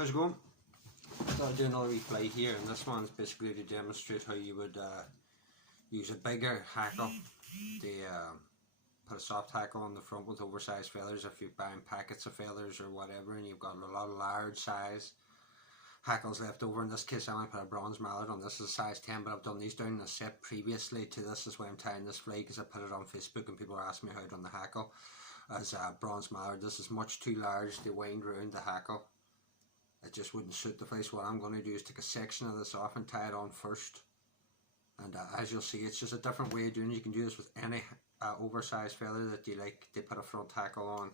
How's it going? I'll do another replay here, and this one's basically to demonstrate how you would use a bigger hackle to put a soft hackle on the front with oversized feathers if you're buying packets of feathers or whatever and you've got a lot of large size hackles left over. In this case I want to put a bronze mallard on. This is a size 10, but I've done these down in a set previously to this. Is why I'm tying this fly, because I put it on Facebook and people are asking me how to done the hackle as a bronze mallard. This is much too large to wind around the hackle. It just wouldn't suit the fly. So what I'm going to do is take a section of this off and tie it on first. And as you'll see, it's just a different way of doing it. You can do this with any oversized feather that you like to put a front hackle on.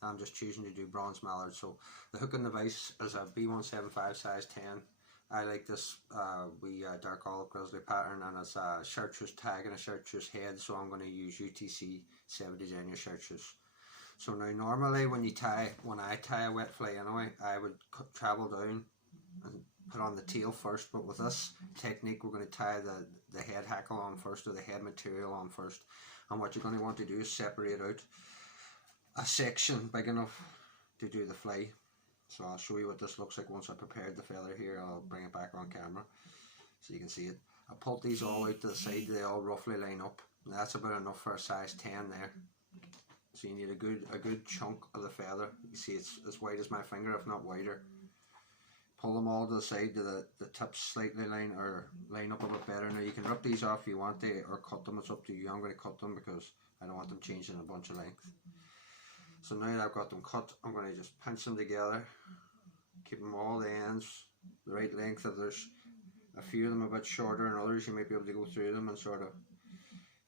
I'm just choosing to do bronze mallard. So the hook and the vise is a B175 size 10. I like this wee dark olive grizzly pattern, and it's a chartreuse tag and a chartreuse head, so I'm going to use UTC 70 Genius chartreuse. So now normally when I tie a wet fly anyway, I would travel down and put on the tail first, but with this technique we're going to tie the head hackle on first, or the head material on first. And what you're going to want to do is separate out a section big enough to do the fly. So I'll show you what this looks like once I prepared the feather here. I'll bring it back on camera so you can see it. I pulled these all out to the side, they all roughly line up. And that's about enough for a size 10 there. So you need a good chunk of the feather. You see it's as wide as my finger, if not wider. Pull them all to the side to the tips slightly line up a bit better. Now you can rip these off if you want to, or cut them, it's up to you. I'm going to cut them because I don't want them changing a bunch of length. So now that I've got them cut, I'm going to just pinch them together, keep them all the ends the right length. If there's a few of them a bit shorter than others, you might be able to go through them and sort of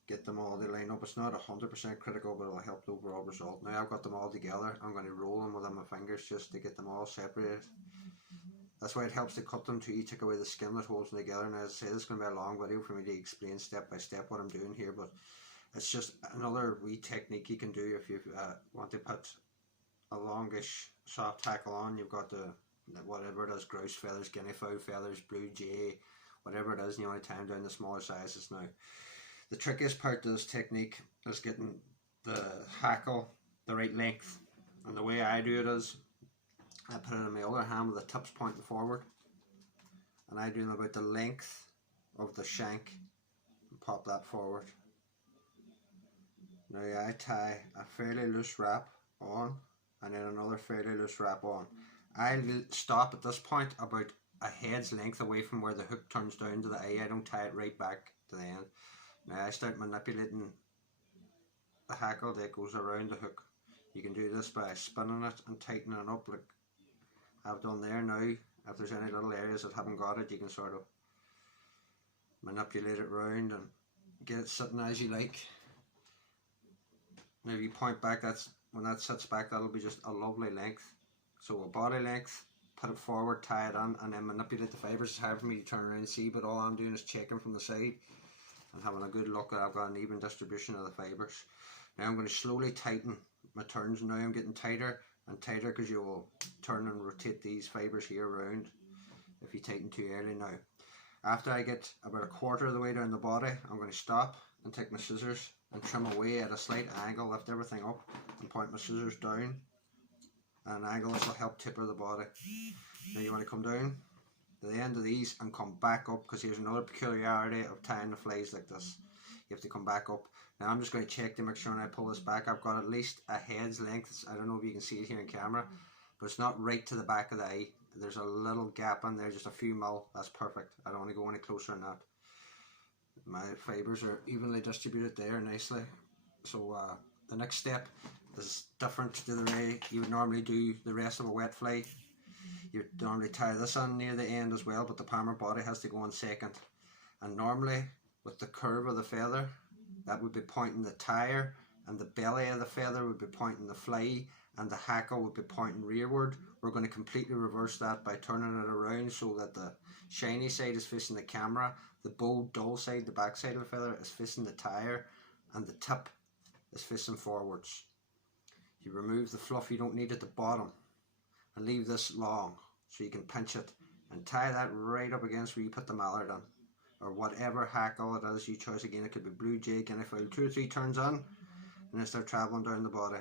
get them all to line up. It's not 100% critical, but it'll help the overall result. Now I've got them all together, I'm going to roll them within my fingers just to get them all separated. That's why it helps to cut them too. You take away the skin that holds them together. And as I say, this is going to be a long video for me to explain step by step what I'm doing here, but it's just another wee technique you can do if you want to put a longish soft hackle on. You've got the whatever it is, grouse feathers, guinea fowl feathers, blue jay, whatever it is, and you want to tie them down to smaller sizes. Now the trickiest part of this technique is getting the hackle the right length, and the way I do it is I put it in my other hand with the tips pointing forward, and I do them about the length of the shank and pop that forward. Now I tie a fairly loose wrap on and then another fairly loose wrap on. I'll stop at this point about a head's length away from where the hook turns down to the eye. I don't tie it right back to the end. Now I start manipulating the hackle that goes around the hook. You can do this by spinning it and tightening it up like I've done there. Now if there's any little areas that haven't got it, you can sort of manipulate it round and get it sitting as you like. Now if you point back, when that sits back, that'll be just a lovely length. So a body length, put it forward, tie it on, and then manipulate the fibres. It's hard for me to turn around and see, but all I'm doing is checking from the side and having a good look that I've got an even distribution of the fibres. Now I'm going to slowly tighten my turns. Now I'm getting tighter and tighter because you will turn and rotate these fibres here around if you tighten too early. Now after I get about a quarter of the way down the body, I'm going to stop and take my scissors and trim away at a slight angle, lift everything up and point my scissors down at an angle. This will help taper the body. Now you want to come down to the end of these and come back up, because here's another peculiarity of tying the flies like this. You have to come back up. Now I'm just going to check to make sure when I pull this back I've got at least a head's length. I don't know if you can see it here on camera, but it's not right to the back of the eye. There's a little gap in there, just a few mil. That's perfect. I don't want to go any closer than that. My fibres are evenly distributed there nicely. So the next step is different to the way you would normally do the rest of a wet fly. You normally tie this on near the end as well, but the palmer body has to go on second. And normally with the curve of the feather, that would be pointing the tire, and the belly of the feather would be pointing the fly, and the hackle would be pointing rearward. We're going to completely reverse that by turning it around so that the shiny side is facing the camera, the bold dull side, the back side of the feather, is facing the tire, and the tip is facing forwards. You remove the fluff you don't need at the bottom and leave this long so you can pinch it and tie that right up against where you put the mallard on, or whatever hackle it is you choose. Again, it could be blue jay, guinea fowl. 2 or 3 turns on and then start travelling down the body.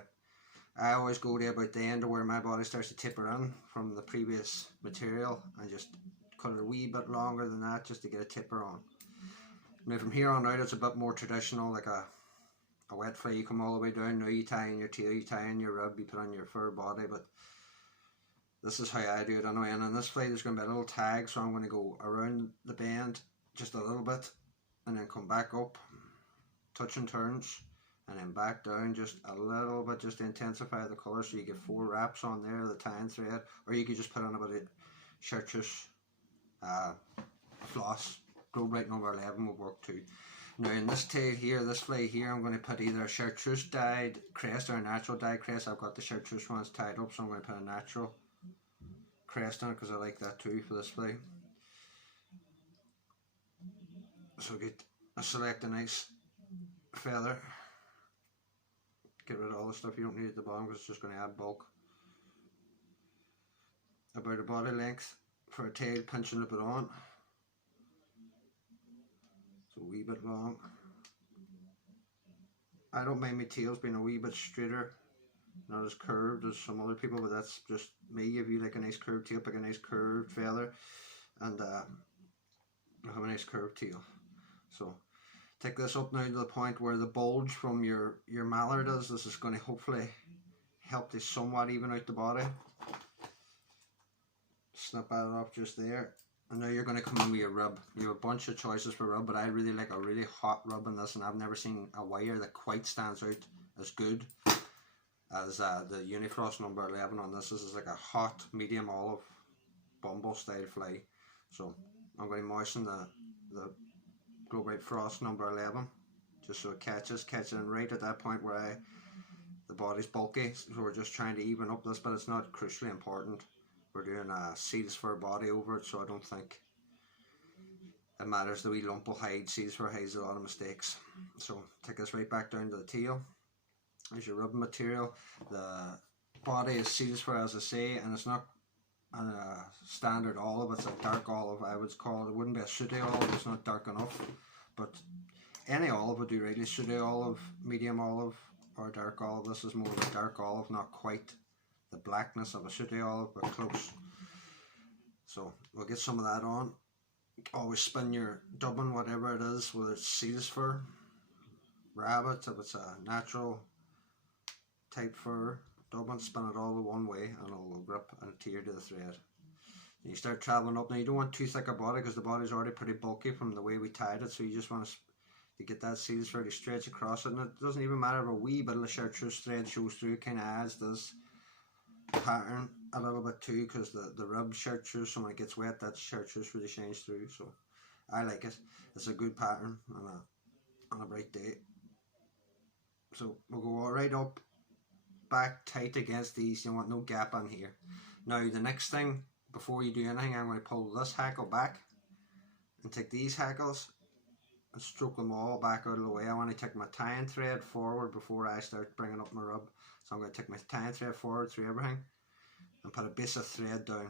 I always go to about the end of where my body starts to taper in from the previous material and just cut it a wee bit longer than that just to get a taper on. Now from here on out it's a bit more traditional, like a wet fly. You come all the way down, now you tie in your tail, you tie in your rib, you put on your fur body, but this is how I do it anyway. And on this fly there's going to be a little tag, so I'm going to go around the bend just a little bit and then come back up, touching turns, and then back down just a little bit, just to intensify the colour, so you get 4 wraps on there, the tying thread, or you could just put on a bit of chartreuse floss. Glow Bright number 11 will work too. Now in this tail here, this fly here, I'm going to put either a chartreuse dyed crest or a natural dyed crest. I've got the chartreuse ones tied up, so I'm going to put a natural crest on it because I like that too for this fly. So select a nice feather. Get rid of all the stuff you don't need at the bottom because it's just going to add bulk. About a body length for a tail, pinch and loop it on. It's a wee bit long. I don't mind my tails being a wee bit straighter, not as curved as some other people, but that's just me. If you like a nice curved tail, pick a nice curved feather, and you'll have a nice curved tail. So take this up now to the point where the bulge from your mallard is. This is going to hopefully help to somewhat even out the body. Snip that off just there. And now you're going to come in with your rub. You have a bunch of choices for rub, but I really like a really hot rub in this, and I've never seen a wire that quite stands out as good as the Unifrost number 11 on this. This is like a hot medium olive bumble style fly. So I'm going to moisten the Glow Bright Frost number 11 just so it catches in right at that point where the body's bulky. So we're just trying to even up this, but it's not crucially important. We're doing a seal's fur body over it, so I don't think it matters. The wee lump will hide. Seal's fur hides a lot of mistakes. So take this right back down to the tail. There's your rubbing material. The body is seal's fur, as I say, and it's not a standard olive. It's a dark olive, I would call it. It wouldn't be a sooty olive, it's not dark enough. But any olive would do really. Sooty olive, medium olive, or dark olive. This is more of a dark olive, not quite the blackness of a sooty olive, but close. So we'll get some of that on. Always spin your dubbing, whatever it is, whether it's seal's fur, rabbit, if it's a natural type fur, dubbing, spin it all the one way and it'll grip and adhere to the thread. And you start travelling up. Now you don't want too thick a body because the body's already pretty bulky from the way we tied it, so you just want to get that seal's fur to stretch across it. And it doesn't even matter if a wee bit of the chartreuse thread shows through. It kind of adds this pattern a little bit too, because the rib chartreuse, so when it gets wet, that chartreuse really shines through. So I like it. It's a good pattern on a bright day. So we'll go all right up, back tight against these. You want no gap on here. Now the next thing, before you do anything, I'm going to pull this hackle back and take these hackles and stroke them all back out of the way. I want to take my tying thread forward before I start bringing up my rub. So I'm going to take my tying thread forward through everything and put a base of thread down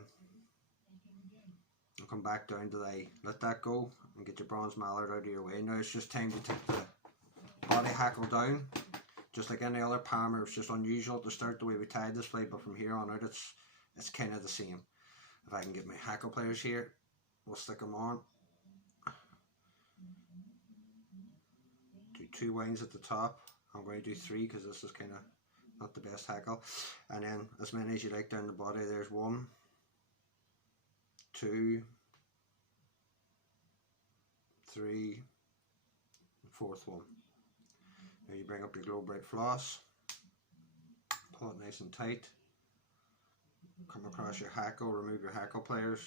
and come back down to the eye. Let that go and get your bronze mallard out of your way. Now it's just time to take the body hackle down. Just like any other palmer, it's just unusual to start the way we tied this fly, but from here on out it's kind of the same. If I can get my hackle pliers here, we'll stick them on. Do 2 winds at the top. I'm going to do 3 because this is kind of not the best hackle. And then as many as you like down the body. There's 1, 2, 3, 4th one. Now you bring up your Glow Bright floss, pull it nice and tight, come across your hackle, remove your hackle pliers,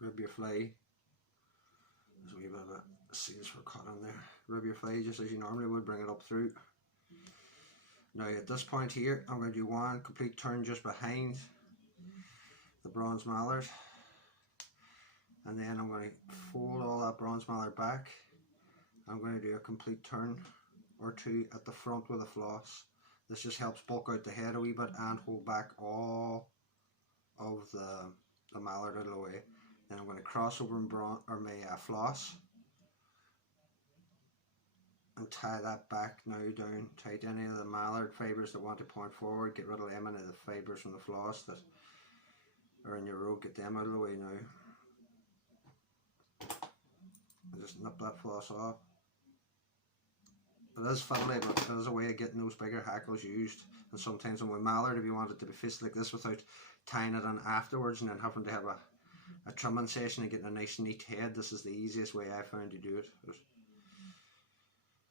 rub your fly. There's a wee bit of a seals for cut on there. Rub your fly just as you normally would, bring it up through. Now at this point here, I'm going to do 1 complete turn just behind the bronze mallard, and then I'm going to fold all that bronze mallard back. I'm going to do a complete turn or 2 at the front with a floss. This just helps bulk out the head a wee bit and hold back all of the mallard out of the way. Then I'm going to cross over my floss, and tie that back now down tight. Any of the mallard fibres that want to point forward, get rid of them. Any of the fibres from the floss that are in your rope, get them out of the way now. And just nip that floss off. It is fiddly, but it is a way of getting those bigger hackles used. And sometimes on my mallard, if you want it to be fisted like this without tying it in afterwards and then having to have a trimming session and getting a nice neat head, this is the easiest way I found to do it.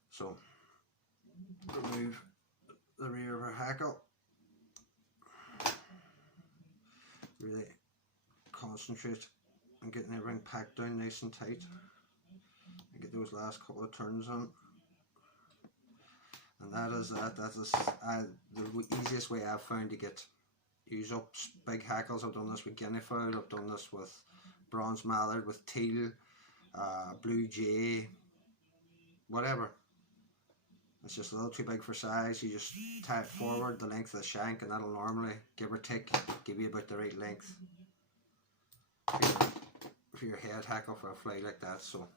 So, remove the rear of our hackle. Really concentrate on getting everything packed down nice and tight. And get those last couple of turns on. And that is the easiest way I've found to use up big hackles. I've done this with guinea fowl, I've done this with bronze mallard, with teal, blue jay, whatever. It's just a little too big for size. You just tie it forward the length of the shank, and that'll normally, give or take, give you about the right length for your head hackle for a fly like that. So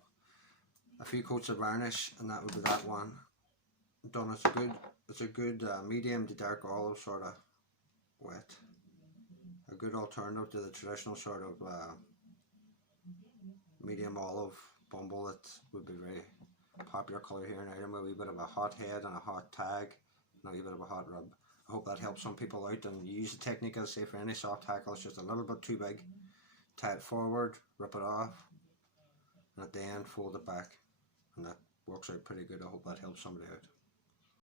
a few coats of varnish, and that would be that one done. It's a good medium to dark olive sort of wet. A good alternative to the traditional sort of medium olive bumble that would be very popular colour here in Ireland, with a wee bit of a hot head and a hot tag and a wee bit of a hot rib. I hope that helps some people out, and you use the technique, as I say, for any soft hackle. It's just a little bit too big. Tie it forward, rip it off, and at the end fold it back, and that works out pretty good. I hope that helps somebody out.